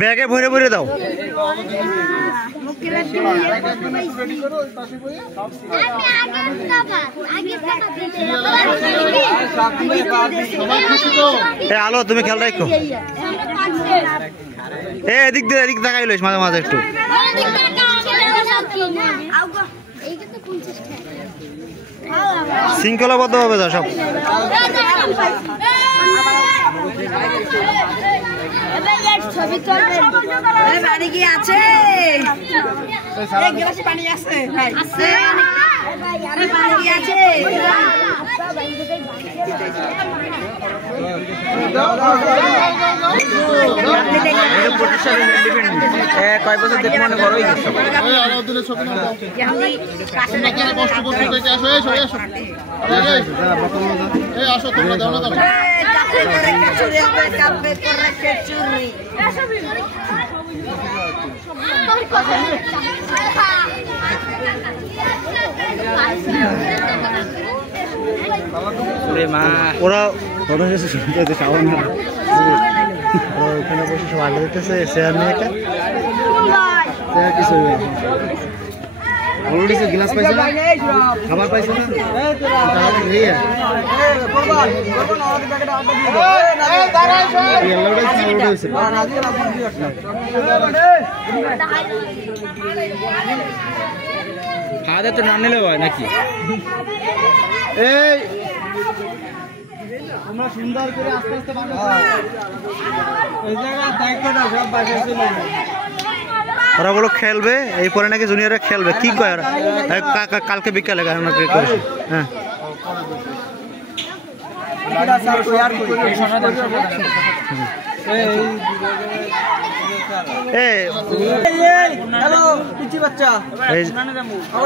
ব্যাগে ভরে ভরে দাও। আলো তুমি খেয়াল রাখো। এদিক দিয়ে এদিক দেখাই লইস মাঝে মাঝে একটু। শৃঙ্খলাবদ্ধ হবে তো সব। কয় বছর দেখে মনে করো ওরা ওখানে বসে সব আড্ডা দিতেছে চেয়ার নিয়ে একটা কিছু গ্লাস পাইছে না, খাবার পাইছে না, খাওয়া তো না নিলে হয় নাকি? এই আমরা সুন্দর করে আস্তে আস্তে ওরা বলো খেলবে, এই পরে নাকি জুনিয়ররা খেলবে। কি কয় ওরা? কালকে বিকালে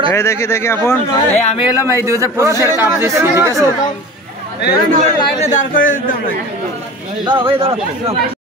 হ্যাঁ দেখি দেখি আপন আমি এলাম এই 2025-এর কাপ দিচ্ছি, ঠিক আছে?